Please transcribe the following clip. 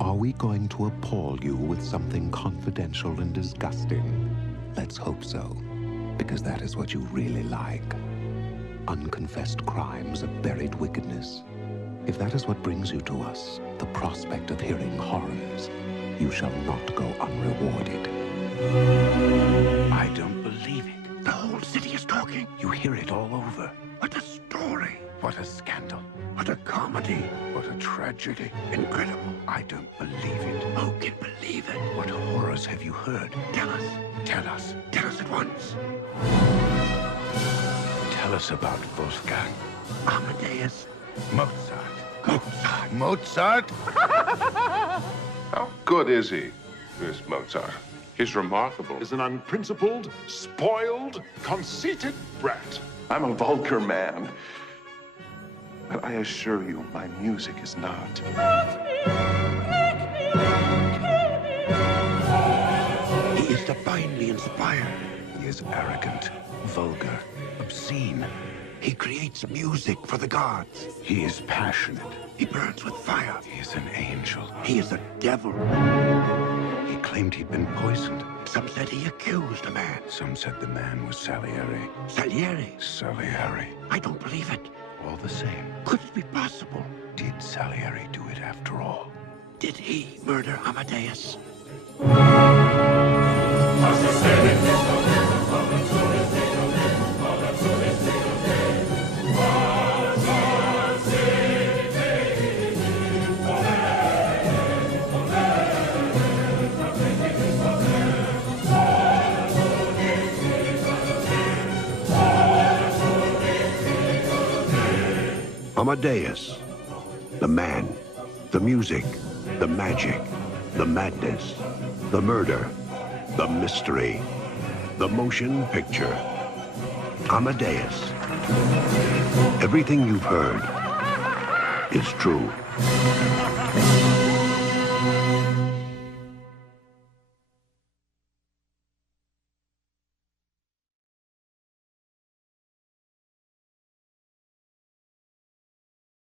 Are we going to appall you with something confidential and disgusting? Let's hope so, because that is what you really like. Unconfessed crimes of buried wickedness. If that is what brings you to us, the prospect of hearing horrors, you shall not go unrewarded. I don't believe it. The whole city is talking. You hear it all over. What a story. What a scandal. What a comedy. What a tragedy. Incredible. I don't believe it. Who can believe it? What horrors have you heard? Tell us. Tell us. Tell us at once. Tell us about Wolfgang. Amadeus. Mozart. Mozart. Mozart? How good is he, this Mozart? He's remarkable. Is an unprincipled, spoiled, conceited brat. I'm a vulgar man. But I assure you, my music is not. He is divinely inspired. He is arrogant, vulgar, obscene. He creates music for the gods. He is passionate. He burns with fire. He is an angel. He is a devil. He claimed he'd been poisoned. Some said he accused a man. Some said the man was Salieri. Salieri? Salieri. I don't believe it. All the same. Could it be possible? Did Salieri do it after all? Did he murder Amadeus? Amadeus, the man, the music, the magic, the madness, the murder, the mystery, the motion picture. Amadeus. Everything you've heard is true.